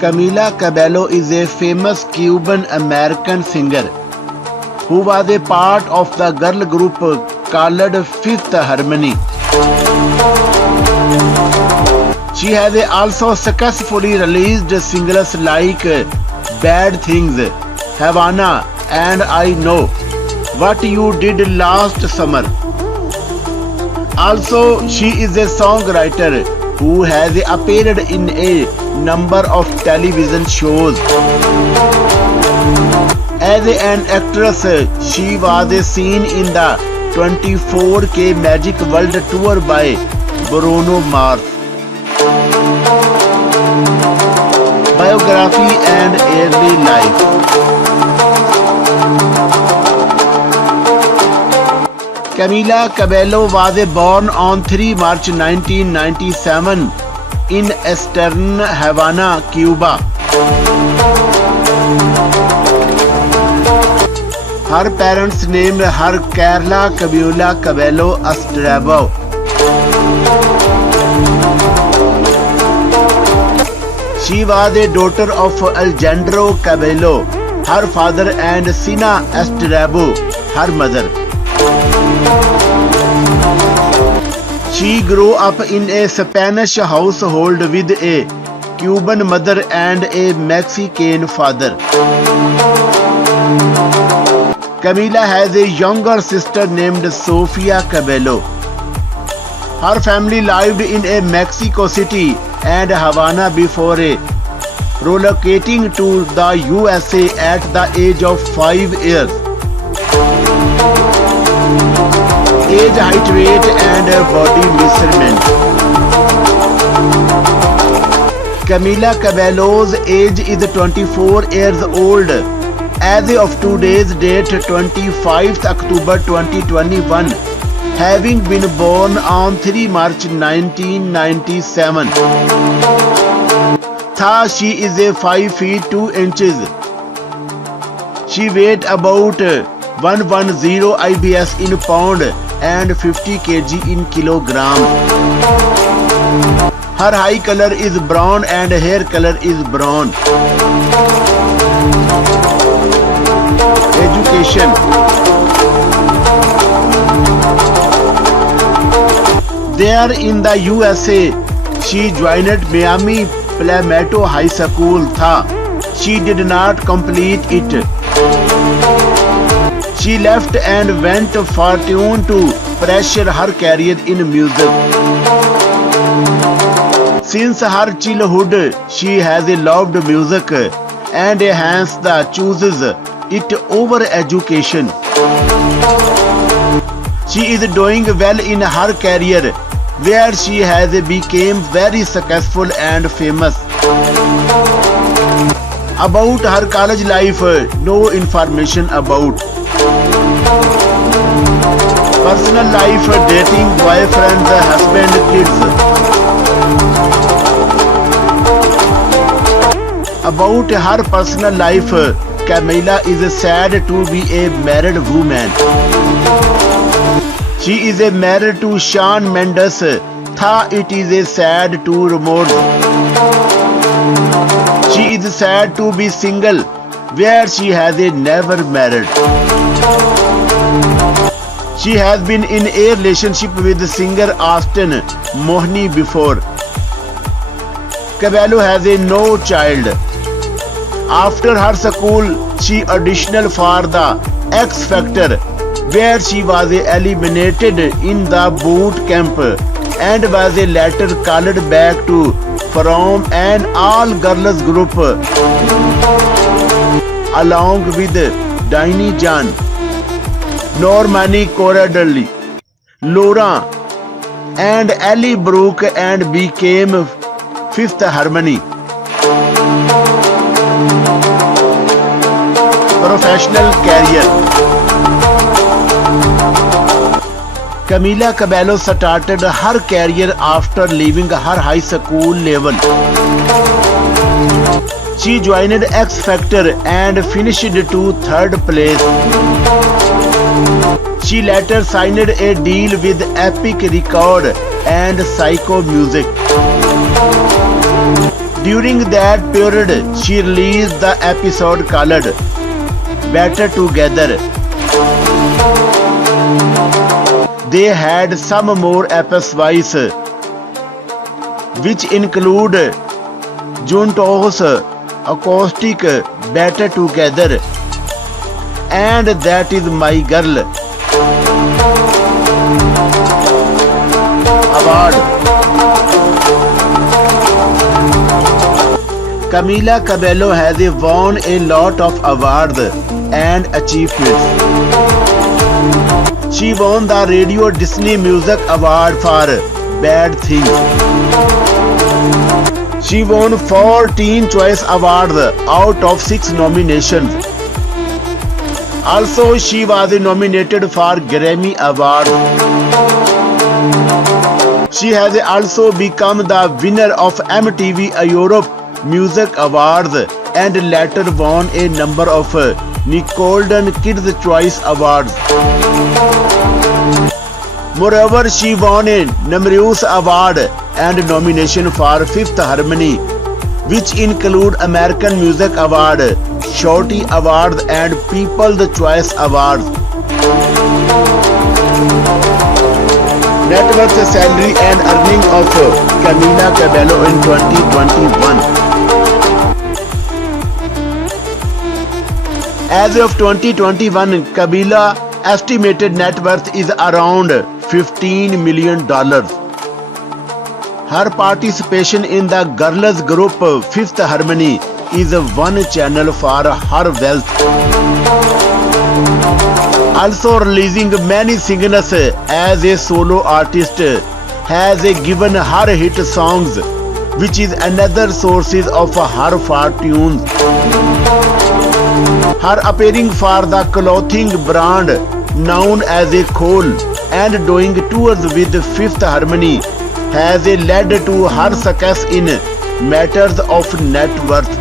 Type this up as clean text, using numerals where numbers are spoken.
Camila Cabello is a famous Cuban-American singer who was a part of the girl group called Fifth Harmony. She has also successfully released singles like Bad Things, Havana and I Know What You Did Last Summer. Also, she is a songwriter who has appeared in a number of television shows. As an actress, she was seen in the 24K Magic World Tour by Bruno Mars. Biography and early life. Camila Cabello was born on 3 March 1997 in Eastern Havana, Cuba. Her parents named her Carla Camila Cabello Estrabo. She was a daughter of Alejandro Cabello, her father, and Sina Estrabo, her mother. She grew up in a Spanish household with a Cuban mother and a Mexican father. Camila has a younger sister named Sofia Cabello. Her family lived in a Mexico City and Havana before relocating to the USA at the age of 5 years. Age, height, weight and body measurement. Camila Cabello's age is 24 years old as of today's date, 25th October 2021, having been born on 3 March 1997. Thus, she is a 5 feet 2 inches. She weighs about 110 IBS in pound and 50 kg in kilogram. Her eye color is brown and hair color is brown. Education. There in the USA, she joined Miami Palmetto High School. She did not complete it. She left and went fortune to pursue her career in music. Since her childhood, she has loved music and hence chooses it over education. She is doing well in her career, where she has become very successful and famous. About her college life, no information about. Personal life, dating, boyfriend, husband, kids. About her personal life, Camila is sad to be a married woman. She is married to Shawn Mendes. It is a sad to remorse. She is sad to be single, where she has never married. She has been in a relationship with singer Austin Mohni before. Cabello has no child. After her school, she auditioned for the X Factor, where she was eliminated in the boot camp and was later called back to form an all-girls group along with Dini Jan, Normani Corradelli, Laura and Ellie Brooke, and became Fifth Harmony. Professional career. Camila Cabello started her career after leaving her high school level. She joined X Factor and finished to third place. She later signed a deal with Epic Record and Psycho Music. During that period, she released the episode called Better Together. They had some more episodes, which include Junto's acoustic Better Together and That Is My Girl. Award. Camila Cabello has won a lot of awards and achievements. She won the Radio Disney Music Award for Bad Things. She won 4 Teen Choice Awards out of 6 nominations. Also, she was nominated for Grammy Award. She has also become the winner of MTV Europe Music Awards and later won a number of Nickelodeon Kids Choice Awards. Moreover, she won a numerous award and nomination for Fifth Harmony, which include American Music Award, Shorty Award and People's Choice Awards. Net worth, salary and earning of Camila Cabello in 2021. As of 2021, Cabela estimated net worth is around $15 million. Her participation in the girls group Fifth Harmony is one channel for her wealth. Also releasing many singles as a solo artist has given her hit songs, which is another sources of her fortunes. Her appearing for the clothing brand known as a Cole and doing tours with Fifth Harmony has led to her success in matters of net worth.